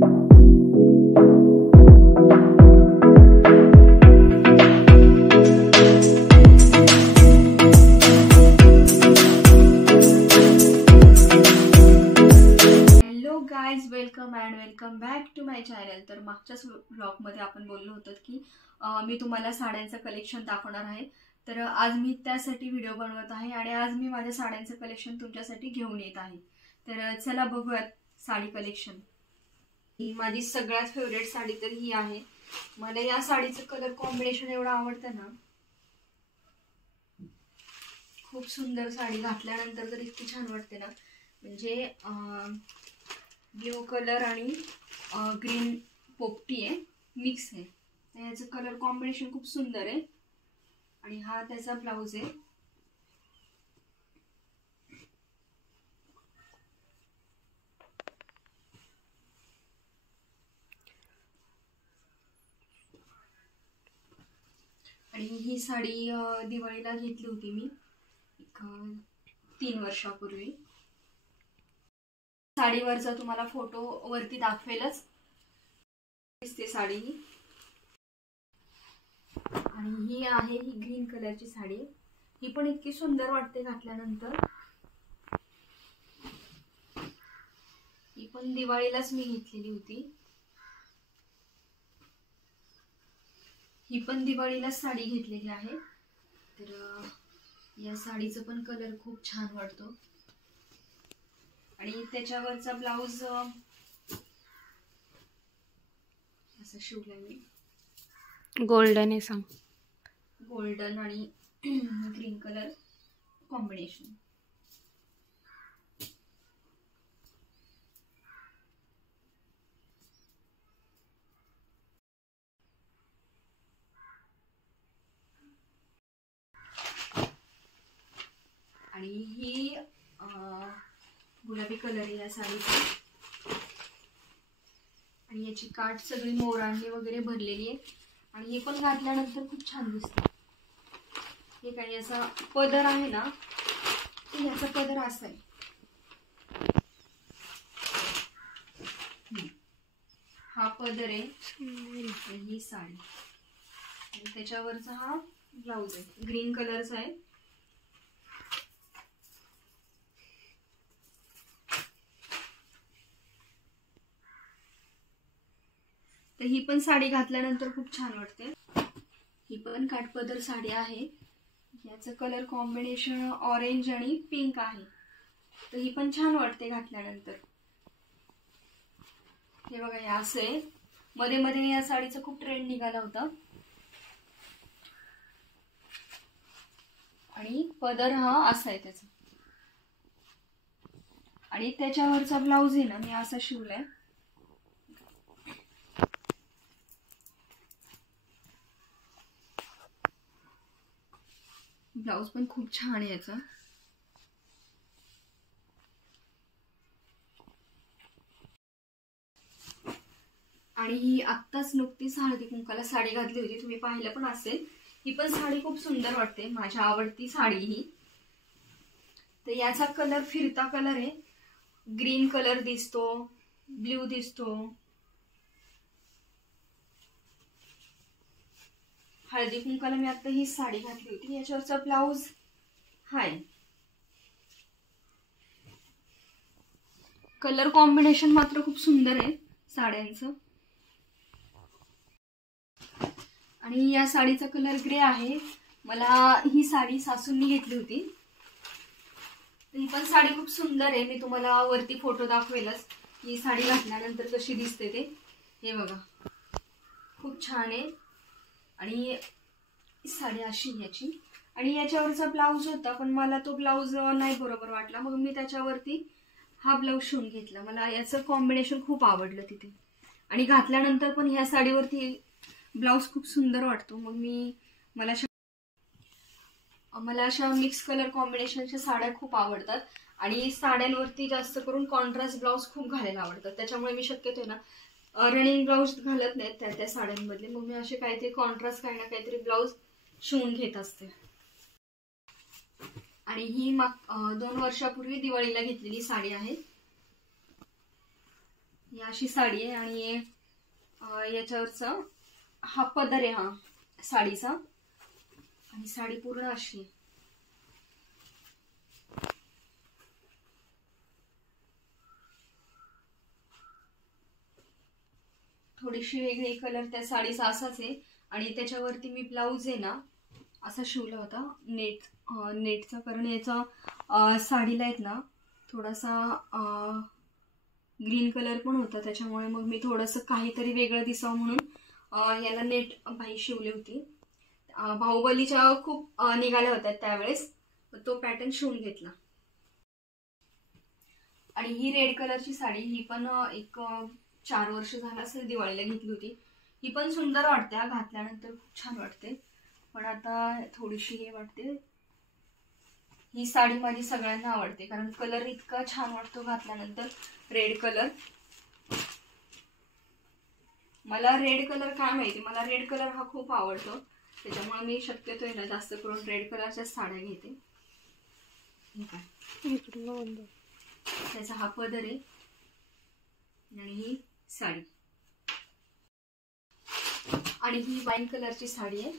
Welcome back to my channel. तर मागच्याच व्लॉगमध्ये आपण बोललो होतो की मी तुम्हाला साड्यांचं कलेक्शन दाखवणार आहे। तर आज मी त्यासाठी व्हिडिओ बनवत आहे आणि आज मी माझ्या साड्यांचं कलेक्शन तुमच्यासाठी घेऊन येत आहे। तर चला बघूयात साडी कलेक्शन। माझी सगळ्यात फेवरेट साडी तर ही आहे। मला या साडीचं कलर कॉम्बिनेशन एवढं आवडतं ना, खूप सुंदर साडी घातल्यानंतर तर इतकी छान वाटते ना। म्हणजे ब्लू कलर आणि ग्रीन पोपटी आहे, मिक्स आहे। याचं कलर कॉम्बिनेशन खूप सुंदर आहे आणि हा त्याचा ब्लाउज आहे। आणि ही साडी दिवाळीला घेतली होती मी 3 वर्षापूर्वी। साडीवरचा तुम्हाला फोटो वरती दाखवेलच, दिसते साडी ही। आणि ही आहे ही ग्रीन कलरची साडी, ही पण इतकी सुंदर वाटते घातल्यानंतर। ही पण दिवाळीलाच मी घेतलेली होती। ही पण दिवाळीलाच साडी घेतलेली आहे। तर या साडीचं पण कलर खूप छान वाटतो आणि त्याच्यावरचा ब्लाउज असं शिवलंय मी, गोल्डन आहे, सांग। गोल्डन आणि ग्रीन कलर कॉम्बिनेशन। आणि ही गुलाबी कलर आहे या साडीचा आणि याची काठ सगळी मोरांनी वगैरे भरलेली आहे आणि हे पण घातल्यानंतर खूप छान दिसते। हे काय याचा पदर आहे ना, याचा पदर असा आहे। हा पदर आहे ही साडी आणि त्याच्यावरचा हा ब्लाउज आहे, ग्रीन कलरचा आहे। तर ही पण साडी घातल्यानंतर खूप छान वाटते। ही पण काठपदर साडी आहे, याचं कलर कॉम्बिनेशन ऑरेंज आणि पिंक आहे। तर ही पण छान वाटते घातल्यानंतर। हे बघा, हे असं आहे। मध्ये मध्ये या साडीचा खूप ट्रेंड निघाला होता आणि पदर हा असा आहे त्याचा आणि त्याच्यावरचा ब्लाउज आहे ना, मी असा शिवलाय। ब्लाउज पण खूप छान आहे याचा। आणि ही आत्ताच नुकतीच हळदी कुंकाला साडी घातली होती, तुम्ही पाहिलं पण असेल। ही पण साडी खूप सुंदर वाटते, माझी आवडती साडी ही। तर याचा कलर फिरता कलर आहे, ग्रीन कलर दिसतो, ब्ल्यू दिसतो। हळदी कुंकाला मी आता ही साडी घातली होती, याच्यावरचा ब्लाउज हाय। कलर कॉम्बिनेशन मात्र खूप सुंदर आहे साड्यांचं। आणि या साडीचा कलर ग्रे आहे। मला ही साडी सासूंनी घेतली होती। ही पण साडी खूप सुंदर आहे, मी तुम्हाला वरती फोटो दाखवेलच ही साडी घातल्यानंतर कशी दिसते ते। हे बघा, खूप छान आहे। आणि साडी अशी याची आणि याच्यावरचा ब्लाउज होता, पण मला तो ब्लाउज नाही बरोबर वाटला, मग मी त्याच्यावरती हा ब्लाउज शिवून घेतला। मला याचं कॉम्बिनेशन खूप आवडलं तिथे आणि घातल्यानंतर पण ह्या साडीवरती ब्लाउज खूप सुंदर वाटतो। मग मला अशा मिक्स कलर कॉम्बिनेशनच्या साड्या खूप आवडतात आणि साड्यांवरती जास्त करून कॉन्ट्रास्ट ब्लाउज खूप घालायला आवडतात। त्याच्यामुळे मी शक्यतो ना रनिंग ब्लाउज घालत नाहीत त्या साड्यांमधले, मग मी असे काहीतरी कॉन्ट्रास्ट काही ना काहीतरी ब्लाउज शिवून घेत असते। आणि ही 2 वर्षापूर्वी दिवाळीला घेतलेली साडी आहे। ही अशी साडी आहे आणि याच्यावरचा हा पदर आहे हा साडीचा, आणि साडी पूर्ण अशी आहे. थोडीशी वेगळी कलर त्या साडीचा असाच आहे, आणि त्याच्यावरती मी ब्लाऊज आहे ना असा शिवला होता नेटचा, कारण याचा साडीला आहेत ना थोडासा ग्रीन कलर पण होता, त्याच्यामुळे मग मी थोडंसं काहीतरी वेगळं दिसावं म्हणून याला नेट बाही शिवली होती. बाहुबलीच्या खूप निघाल्या होत्या त्यावेळेस, तो पॅटर्न शिवून घेतला. आणि ही रेड कलरची साडी, ही पण एक 4 वर्ष झालं असेल दिवाळीला घेतली होती. ही पण सुंदर वाटते, घातल्यानंतर खूप छान वाटते, पण आता थोडीशी हे वाटते. ही साडी माझी सगळ्यांना आवडते, कारण कलर इतका छान वाटतो घातल्यानंतर. रेड कलर, मला रेड कलर काय माहिती, मला रेड कलर हा खूप आवडतो, त्याच्यामुळे मी शक्यतो ना जास्त करून रेड कलरच्या साड्या घेते. त्याचा हा पदर आहे आणि ही साडी, आणि ही वाईन कलरची साडी आहे.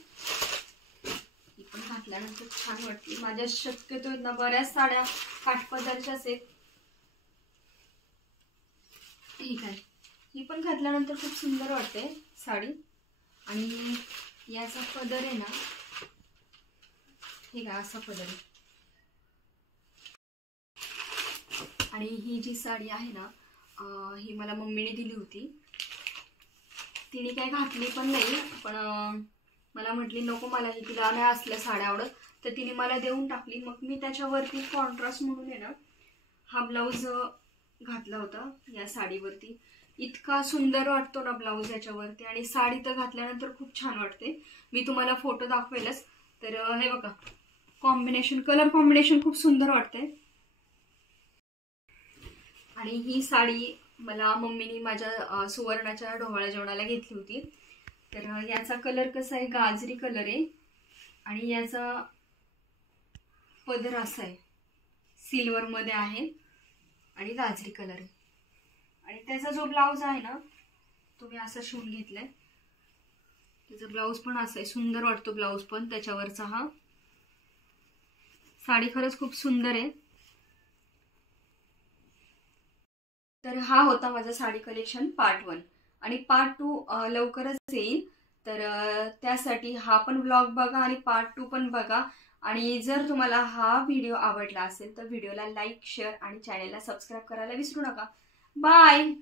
ही पण घातल्यानंतर छान वाटते. माझ्या शक्यतो ना बऱ्याच साड्या काठपदरच्याच आहेत. ठीक आहे, ही पण घातल्यानंतर खूप सुंदर वाटते साडी. आणि याचा पदर आहे ना, हे का असा पदर आहे. आणि ही जी साडी आहे ना, ही मला मम्मीने दिली होती. तिने काय घातली पण नाही, पण मला म्हटली नको, मला ही तिला नाही असल्या साड्या आवडत, तर तिने मला देऊन टाकली. मग मी त्याच्यावरती कॉन्ट्रास्ट म्हणून आहे ना हा ब्लाऊज घातला होता या साडीवरती. इतका सुंदर वाटतो ना ब्लाऊज याच्यावरती, आणि साडी तर घातल्यानंतर खूप छान वाटते. मी तुम्हाला फोटो दाखवेलच. तर हे बघा, कॉम्बिनेशन, कलर कॉम्बिनेशन खूप सुंदर वाटते. आणि ही साडी मला मम्मीने माझ्या सुवर्णाच्या ढोवळ्या जेवणाला घेतली होती. तर याचा कलर कसा आहे, गाजरी कलर आहे, आणि याचा पदर असा आहे, सिल्वर मध्ये आहे आणि गाजरी कलर आहे. आणि त्याचा जो ब्लाऊज आहे ना तो मी असा शिवून घेतलाय. त्याचा ब्लाऊज पण असा आहे, सुंदर वाटतो ब्लाऊज पण त्याच्यावरचा. हा साडी खरंच खूप सुंदर आहे. तर हा होता माझा साडी कलेक्शन पार्ट 1, आणि पार्ट 2 लवकरच येईल. तर त्यासाठी हा पण ब्लॉग बघा आणि पार्ट 2 पण बघा. आणि जर तुम्हाला हा व्हिडिओ आवडला असेल तर व्हिडिओला लाईक, शेअर आणि चॅनलला सबस्क्राईब करायला विसरू नका. बाय.